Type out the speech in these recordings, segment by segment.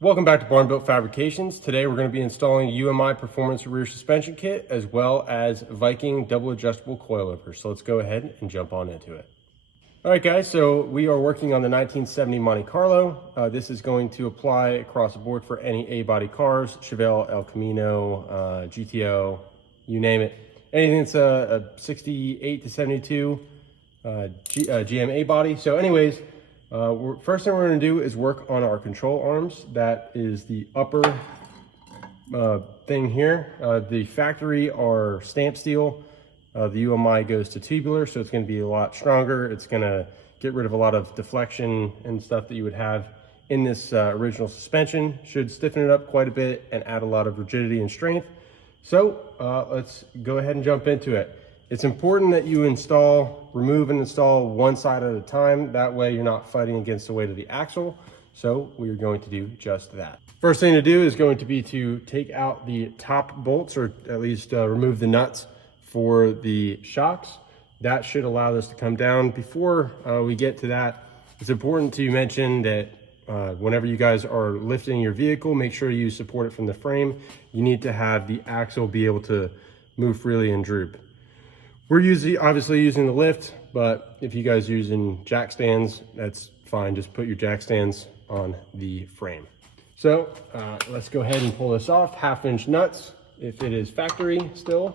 Welcome back to Built Fabrications. Today we're going to be installing UMI Performance Rear Suspension Kit as well as Viking double adjustable coilovers. So let's go ahead and jump on into it. All right guys, so we are working on the 1970 Monte Carlo. This is going to apply across the board for any A-body cars, Chevelle, El Camino, GTO, you name it. Anything that's a 68 to 72 GM A-body. So anyways, first thing we're going to do is work on our control arms. That is the upper thing here. The factory are stamped steel. The UMI goes to tubular, so it's going to be a lot stronger. It's going to get rid of a lot of deflection and stuff that you would have in this original suspension. Should stiffen it up quite a bit and add a lot of rigidity and strength. So let's go ahead and jump into it. It's important that you remove and install one side at a time. That way you're not fighting against the weight of the axle. So we're going to do just that. First thing to do is going to be to take out the top bolts, or at least remove the nuts for the shocks. That should allow this to come down. Before we get to that, it's important to mention that whenever you guys are lifting your vehicle, make sure you support it from the frame. You need to have the axle be able to move freely and droop. We're obviously using the lift, but if you guys are using jack stands, that's fine. Just put your jack stands on the frame. So let's go ahead and pull this off. 1/2-inch nuts, if it is factory still.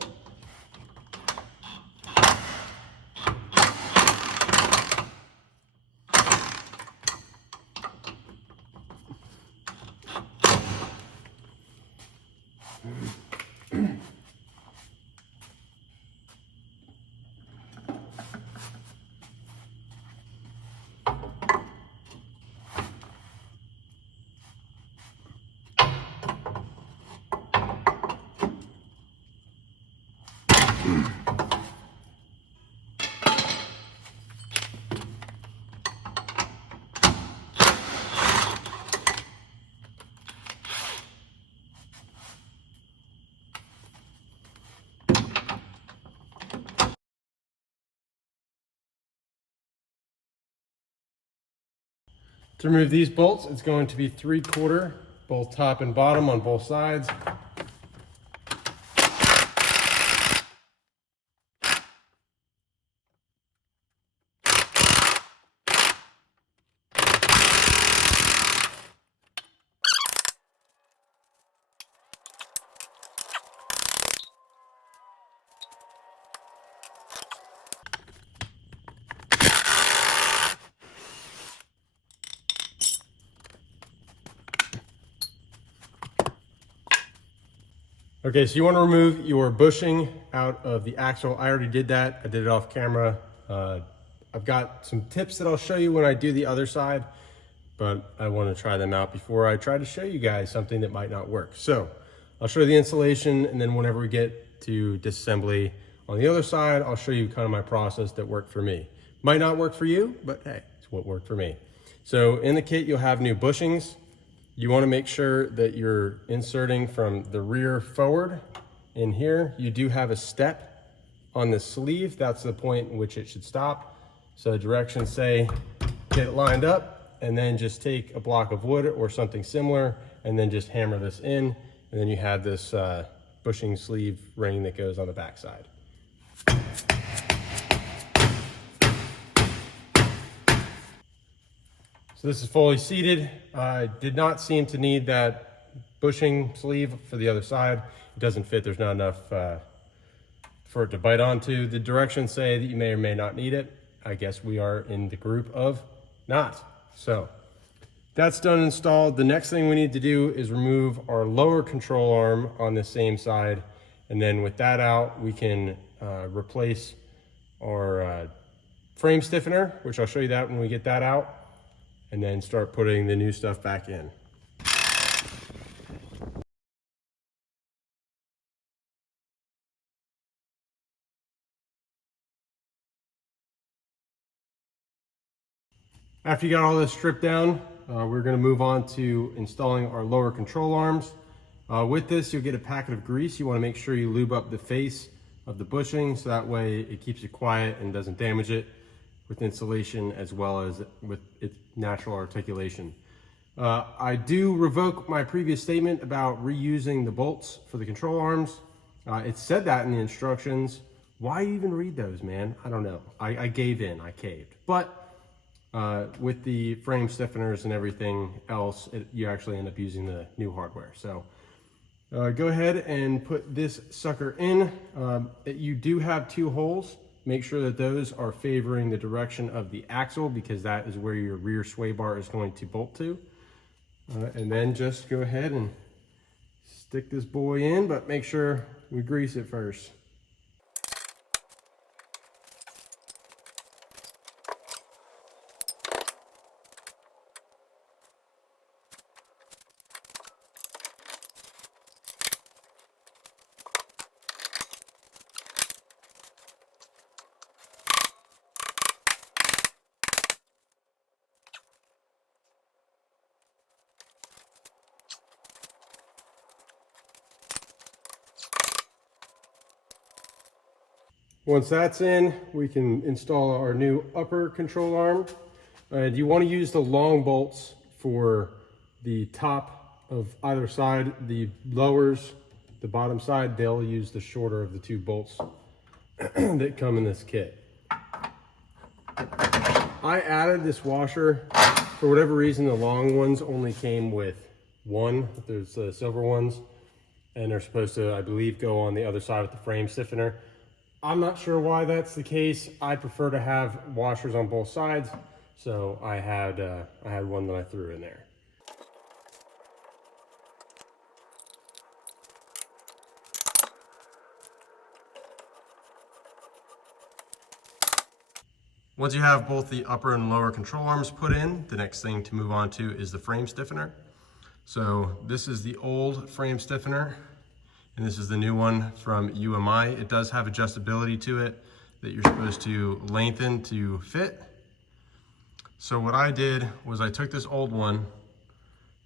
To remove these bolts, it's going to be 3/4, both top and bottom on both sides. Okay, so you want to remove your bushing out of the axle. I already did that. I did it off camera. I've got some tips that I'll show you when I do the other side, but I want to try them out before I try to show you guys something that might not work. So I'll show you the installation, and then whenever we get to disassembly on the other side, I'll show you kind of my process that worked for me. Might not work for you, but hey, it's what worked for me. So in the kit, you'll have new bushings. You want to make sure that you're inserting from the rear forward. In here, you do have a step on the sleeve. That's the point in which it should stop. So directions say, get it lined up, and then just take a block of wood or something similar, and then just hammer this in. And then you have this bushing sleeve ring that goes on the back side. So this is fully seated. I did not seem to need that bushing sleeve for the other side. It doesn't fit, there's not enough for it to bite onto. The directions say that you may or may not need it. I guess we are in the group of not. So that's done and installed. The next thing we need to do is remove our lower control arm on the same side. And then with that out, we can replace our frame stiffener, which I'll show you that when we get that out, and then start putting the new stuff back in. After you got all this stripped down, we're going to move on to installing our lower control arms. With this, you'll get a packet of grease. You want to make sure you lube up the face of the bushing so that way it keeps it quiet and doesn't damage it with insulation as well as with its natural articulation. I do revoke my previous statement about reusing the bolts for the control arms. It said that in the instructions. Why even read those, man? I don't know. I gave in, I caved. But with the frame stiffeners and everything else, you actually end up using the new hardware. So go ahead and put this sucker in. You do have 2 holes. Make sure that those are favoring the direction of the axle, because that is where your rear sway bar is going to bolt to. And then just go ahead and stick this boy in, but make sure we grease it first. Once that's in, we can install our new upper control arm. You want to use the long bolts for the top of either side. The lowers, the bottom side, they'll use the shorter of the 2 bolts that come in this kit. I added this washer. For whatever reason, the long ones only came with 1. There's the silver ones, and they're supposed to, I believe, go on the other side with the frame stiffener. I'm not sure why that's the case. I prefer to have washers on both sides, so I had one that I threw in there. Once you have both the upper and lower control arms put in, the next thing to move on to is the frame stiffener. So this is the old frame stiffener, and this is the new one from UMI. It does have adjustability to it that you're supposed to lengthen to fit. So what I did was I took this old one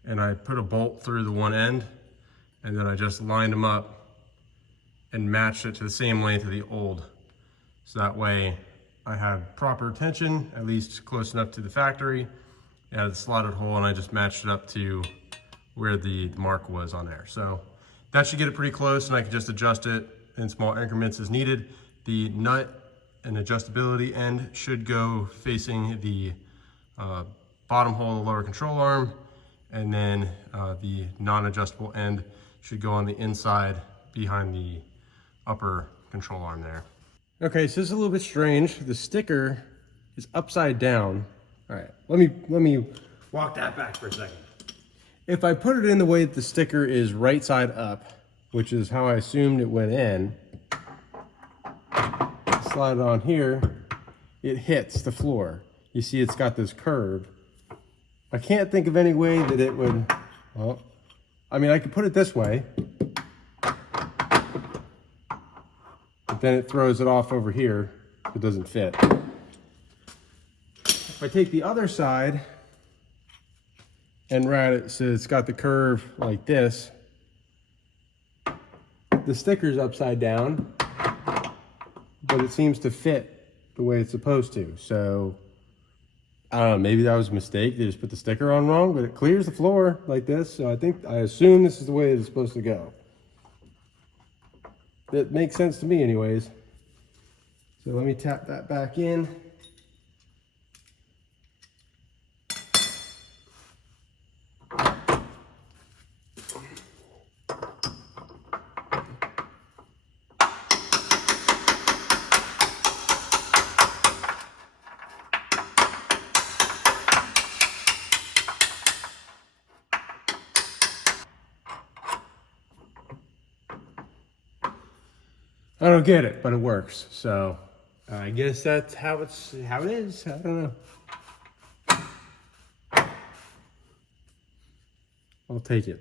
and I put a bolt through the one end, and then I just lined them up and matched it to the same length of the old. So that way I had proper tension, at least close enough to the factory. I had a slotted hole, and I just matched it up to where the mark was on there. So that should get it pretty close, and I can just adjust it in small increments as needed. The nut and adjustability end should go facing the bottom hole of the lower control arm, and then the non-adjustable end should go on the inside behind the upper control arm there. Okay, so this is a little bit strange. The sticker is upside down. All right, let me walk that back for a second. If I put it in the way that the sticker is right side up, which is how I assumed it went in, slide it on here, it hits the floor. You see it's got this curve. I can't think of any way that it would, well, I mean, I could put it this way, but then it throws it off over here. It doesn't fit. If I take the other side and route it so it's got the curve like this, the sticker's upside down, but it seems to fit the way it's supposed to. So I don't know, maybe that was a mistake. They just put the sticker on wrong, but it clears the floor like this. So I assume this is the way it's supposed to go. That makes sense to me anyways. So let me tap that back in. I don't get it, but it works. So I guess that's how it is. I don't know. I'll take it.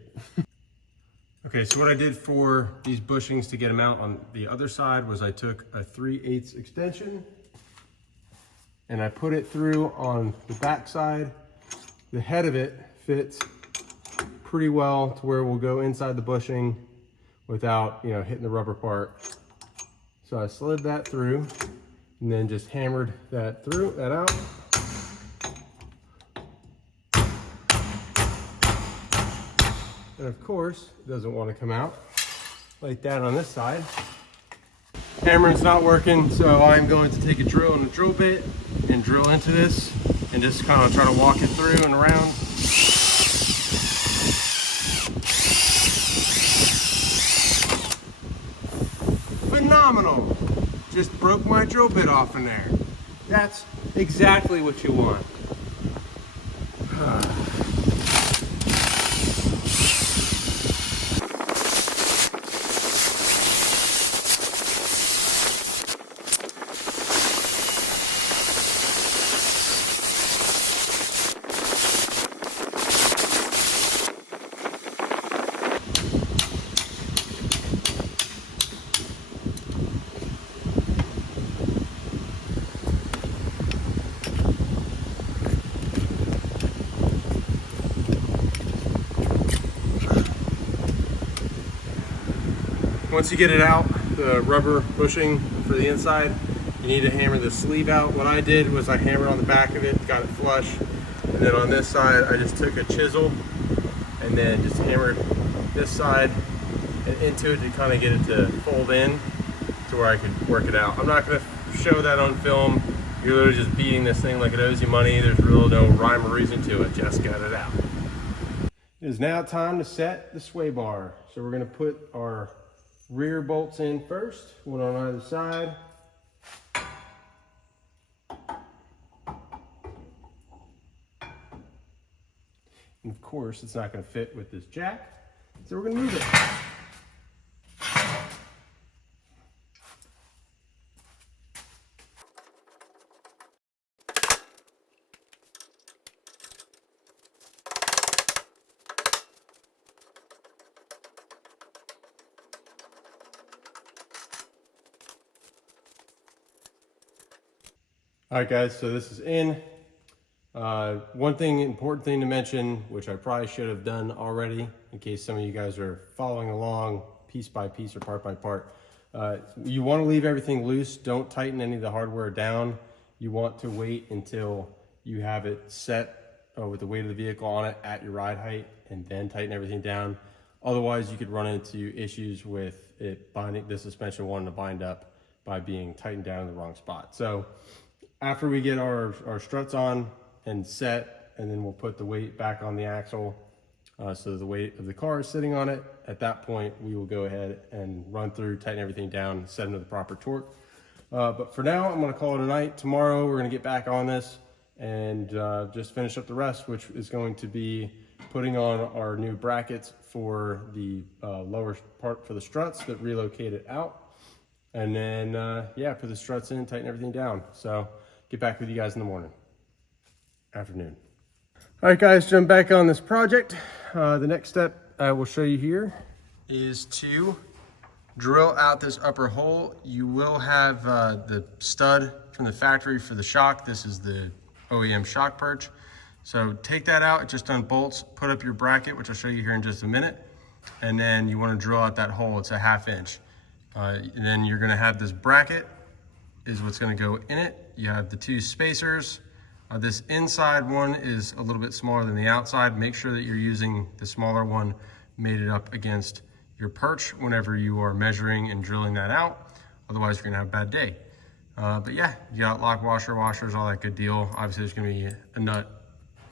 Okay, so what I did for these bushings to get them out on the other side was I took a 3/8 extension and I put it through on the back side. The head of it fits pretty well to where we'll go inside the bushing without, you know, hitting the rubber part. So I slid that through and then just hammered that out. And of course, it doesn't want to come out like that on this side. Hammering's not working, so I'm going to take a drill and a drill bit and drill into this and just kind of try to walk it through and around. Phenomenal! Just broke my drill bit off in there. That's exactly what you want. Once you get it out, the rubber bushing for the inside, you need to hammer the sleeve out. What I did was I hammered on the back of it, got it flush, and then on this side I just took a chisel and then just hammered this side and into it to kind of get it to fold in to where I could work it out. I'm not going to show that on film. You're literally just beating this thing like it owes you money. There's really no rhyme or reason to it. Just got it out. It is now time to set the sway bar. So we're going to put our rear bolts in first, one on either side. And of course, it's not going to fit with this jack, so we're going to move it. All right, guys, so this is in. One important thing to mention, which I probably should have done already, in case some of you guys are following along piece by piece or part by part. You want to leave everything loose. Don't tighten any of the hardware down. You want to wait until you have it set with the weight of the vehicle on it at your ride height and then tighten everything down. Otherwise, you could run into issues with it binding, the suspension wanting to bind up by being tightened down in the wrong spot. So after we get our struts on and set, and then we'll put the weight back on the axle so the weight of the car is sitting on it. At that point, we will go ahead and run through, tighten everything down, set them to the proper torque. But for now, I'm gonna call it a night. Tomorrow, we're gonna get back on this and just finish up the rest, which is going to be putting on our new brackets for the lower part for the struts that relocate it out. And then, yeah, put the struts in, tighten everything down. So get back with you guys in the morning, afternoon. All right, guys, jump back on this project. The next step I will show you here is to drill out this upper hole. You will have the stud from the factory for the shock. This is the OEM shock perch. So take that out, it just unbolts, put up your bracket, which I'll show you here in just a minute. And then you want to drill out that hole, it's a 1/2 inch. And then you're gonna have this bracket is what's gonna go in it. You have the 2 spacers. This inside one is a little bit smaller than the outside. Make sure that you're using the smaller one mated up against your perch whenever you are measuring and drilling that out. Otherwise, you're gonna have a bad day. But yeah, you got lock washers, all that good deal. Obviously, there's gonna be a nut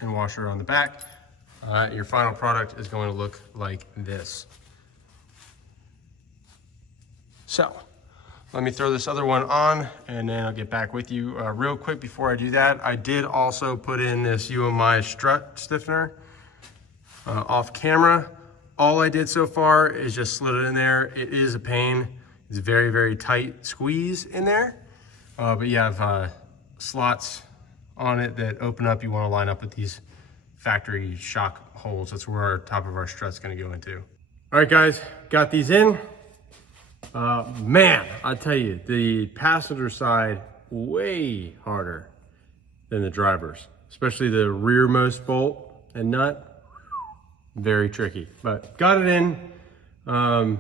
and washer on the back. Your final product is going to look like this. So let me throw this other one on and then I'll get back with you. Real quick before I do that, I did also put in this UMI strut stiffener off camera. All I did so far is just slid it in there. It is a pain. It's a very, very tight squeeze in there. But you have slots on it that open up. You want to line up with these factory shock holes. That's where our top of our strut's going to go into. All right, guys, got these in. Man, I tell you, the passenger side way harder than the driver's, especially the rearmost bolt and nut. Very tricky, but got it in.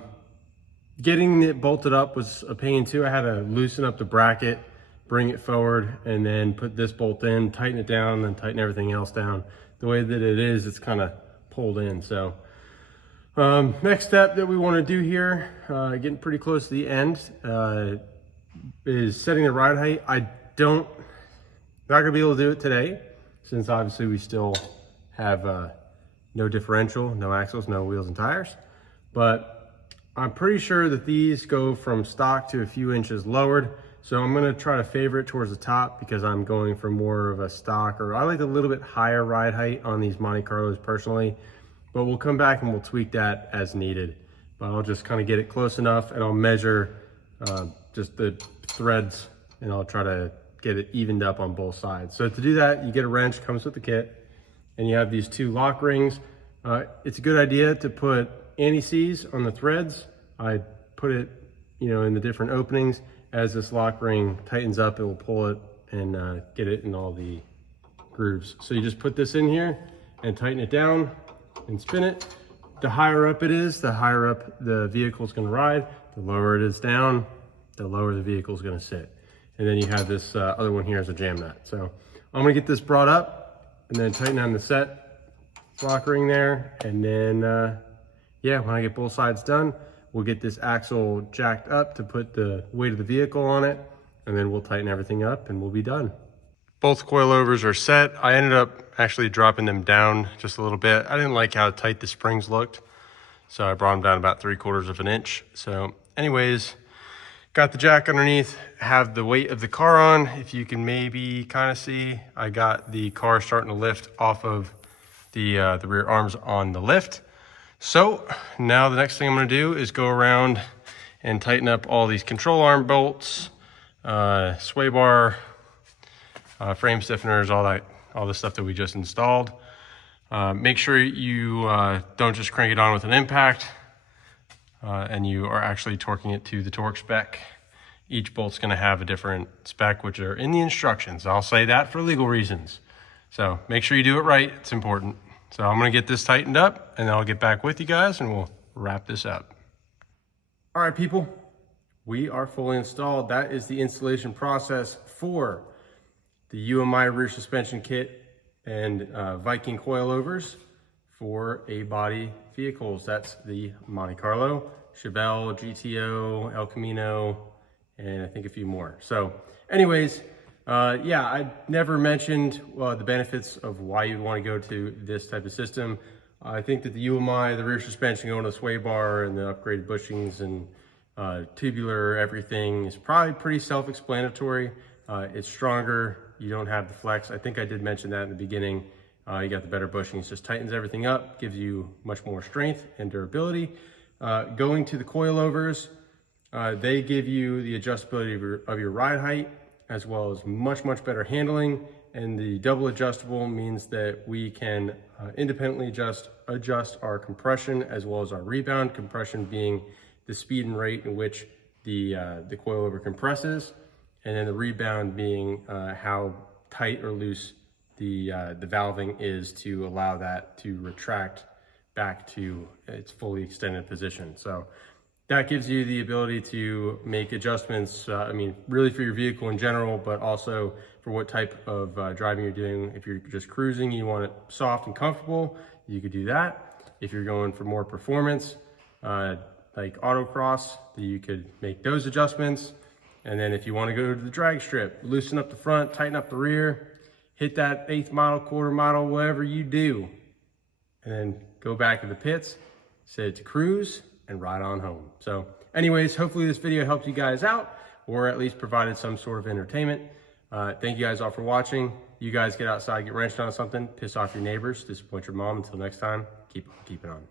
Getting it bolted up was a pain too. I had to loosen up the bracket, bring it forward, and then put this bolt in, tighten it down, then tighten everything else down. The way that it is, it's kind of pulled in. So Next step that we want to do here, getting pretty close to the end, is setting the ride height. Not gonna be able to do it today, since obviously we still have no differential, no axles, no wheels and tires. But I'm pretty sure that these go from stock to a few inches lowered. So I'm gonna try to favor it towards the top because I'm going for more of a stock, or I like a little bit higher ride height on these Monte Carlos personally. But we'll come back and we'll tweak that as needed. But I'll just kind of get it close enough and I'll measure just the threads and I'll try to get it evened up on both sides. So to do that, you get a wrench, comes with the kit, and you have these 2 lock rings. It's a good idea to put anti-seize on the threads. I put it, in the different openings. As this lock ring tightens up, it will pull it and get it in all the grooves. So you just put this in here and tighten it down and spin it. The higher up it is, the higher up the vehicle is going to ride. The lower it is down, the lower the vehicle is going to sit. And then you have this other one here as a jam nut. So I'm going to get this brought up and then tighten on the set lock ring there. And then, when I get both sides done, we'll get this axle jacked up to put the weight of the vehicle on it. And then we'll tighten everything up and we'll be done. Both coilovers are set. I ended up actually dropping them down just a little bit. I didn't like how tight the springs looked, so I brought them down about 3/4 of an inch. So anyways, got the jack underneath, have the weight of the car on. If you can maybe kind of see, I got the car starting to lift off of the rear arms on the lift. So now the next thing I'm gonna do is go around and tighten up all these control arm bolts, sway bar, frame stiffeners, all the stuff that we just installed. Make sure you don't just crank it on with an impact and you are actually torquing it to the torque spec. Each bolt's gonna have a different spec, which are in the instructions. I'll say that for legal reasons. So make sure you do it right, it's important. So I'm gonna get this tightened up and then I'll get back with you guys and we'll wrap this up. All right, people, we are fully installed. That is the installation process for the UMI rear suspension kit and Viking coilovers for A-body vehicles. That's the Monte Carlo, Chevelle, GTO, El Camino, and I think a few more. So anyways, I never mentioned the benefits of why you'd want to go to this type of system. I think that the UMI, the rear suspension going to the sway bar and the upgraded bushings and tubular everything is probably pretty self-explanatory. It's stronger. You don't have the flex. I think I did mention that in the beginning. You got the better bushings, just tightens everything up, gives you much more strength and durability. Going to the coilovers, they give you the adjustability of your ride height, as well as much better handling. And the double adjustable means that we can independently adjust our compression as well as our rebound. Compression being the speed and rate in which the coilover compresses, and then the rebound being how tight or loose the valving is to allow that to retract back to its fully extended position. So that gives you the ability to make adjustments, really for your vehicle in general, but also for what type of driving you're doing. If you're just cruising, you want it soft and comfortable, you could do that. If you're going for more performance, like autocross, you could make those adjustments. And then if you want to go to the drag strip, loosen up the front, tighten up the rear, hit that 1/8 model, 1/4 model, whatever you do, and then go back to the pits, set it to cruise, and ride on home. So anyways, hopefully this video helped you guys out, or at least provided some sort of entertainment. Thank you guys all for watching. You guys get outside, get wrenched on something, piss off your neighbors, disappoint your mom. Until next time, keep it on.